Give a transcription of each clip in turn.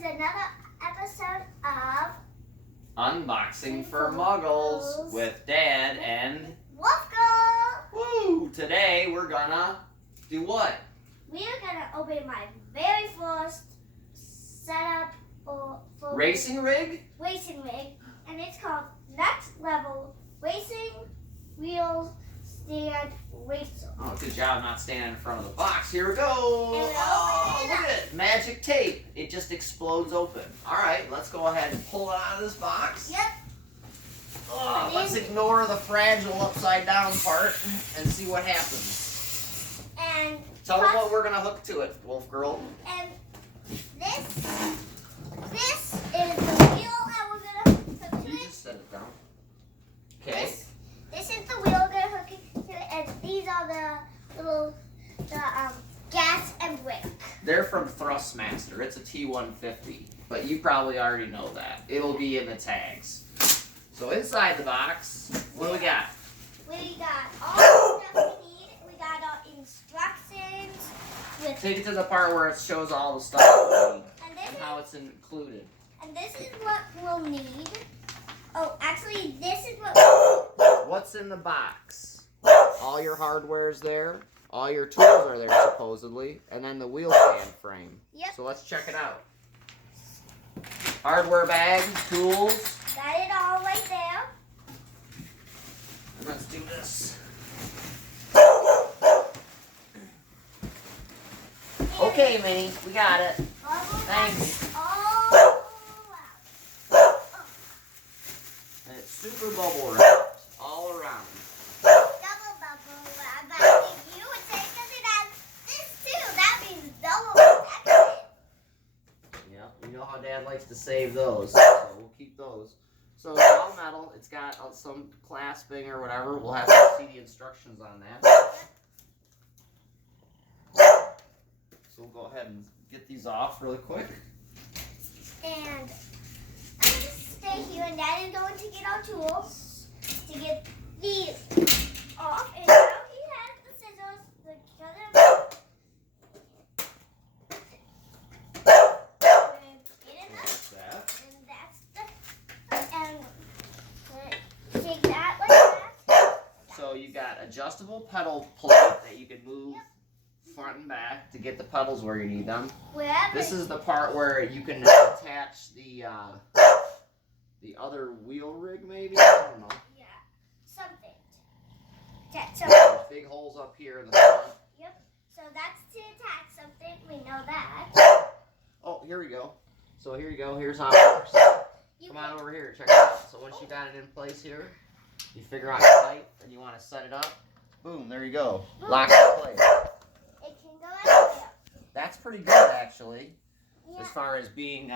is another episode of Unboxing for Muggles with Dad and Wolfgirl. Woo! Today we're gonna do what? We are gonna open my very first setup for Racing rig? Racing rig, and it's called Next Level Racing Wheel Stand Racer. Oh, good job not standing in front of the box. Here we go. And Oh, look at it. Magic tape. It just explodes open. All right, let's go ahead and pull it out of this box. Yep. Oh, let's ignore the fragile upside down part and see what happens. And Tell them what we're going to hook to it, Wolfgirl. And this is the wheel that we're gonna hook to You it. just set it down. Okay. This is the wheel we're gonna hook it to it, and these are the little gas and brake. They're from Thrustmaster. It's a T150, but you probably already know that. It'll be in the tags. So inside the box, what do we got? We got all the stuff we need. We got our instructions with, Take it to the part where it shows all the stuff we need and and how it's included. this is what we'll need. Oh, actually, this is what. What's in the box? All your hardware's there. All your tools are there, supposedly. And then the wheel stand frame. Yep. So let's check it out. Hardware bag, tools. Got it all right there. And let's do this. Okay, Minnie, we got it. Thanks. And it's super bubble wrapped all around. Double bubble wrap. I think you would say because it has this too. That means double protection. Yeah, you know how Dad likes to save those, so we'll keep those. So it's all metal. It's got some clasping or whatever. We'll have to see the instructions on that. So we'll go ahead and get these off really quick. And I'm going to stay here, and Dad is going to get our tools to get these off. And now he has the scissors to cut them. Like that. And that's the. And take that like that. So you got adjustable pedal plate that you can move front and back to get the pedals where you need them. Wherever. This is the part where you can attach the other wheel rig, maybe? I don't know. Yeah, something. That's There's something. big holes up here in the front. Yep. So that's to attach something. We know that. Oh, here we go. So here you go. Here's how it works. Come on over here. Check it out. So once you got it in place here, you figure out your height and you want to set it up. Boom, there you go. Lock it in place. It can go anywhere. That's pretty good, actually, Yeah. as far as being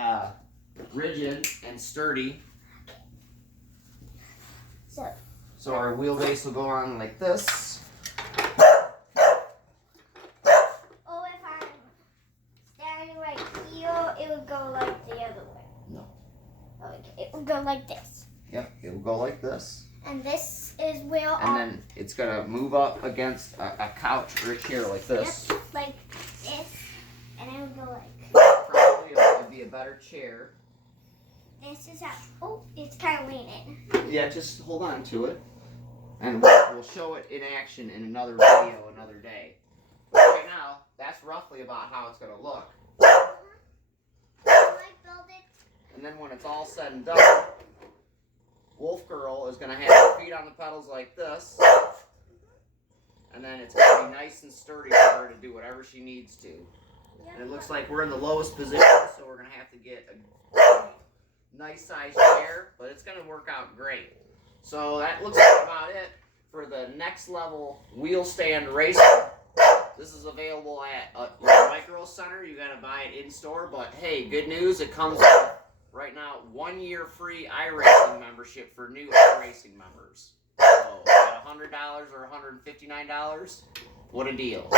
rigid and sturdy. So our wheelbase will go on like this. Or if I'm standing right here, it would go like the other way. No. Okay, it would go like this. Yep, it will go like this. And this is where And then it's going to move up against a couch or a chair like this. Yep, like this. And it would go like Probably it would be a better chair. this is how. Oh, it's kind of leaning. Yeah, just hold on to it. And we'll show it in action in another video another day. But right now, that's roughly about how it's going to look. I build it. And then when it's all said and done, Wolfgirl is going to have her feet on the pedals like this. And then it's going to be nice and sturdy for her to do whatever she needs to. And it looks like we're in the lowest position, so we're going to have to get a nice sized chair, but it's going to work out great. So that looks like about it for the Next Level Wheel Stand Racer. This is available at your Micro Center. You got to buy it in store, but hey, good news, it comes with right now 1 year free iRacing membership for new iRacing members. So at $100 or $159, what a deal.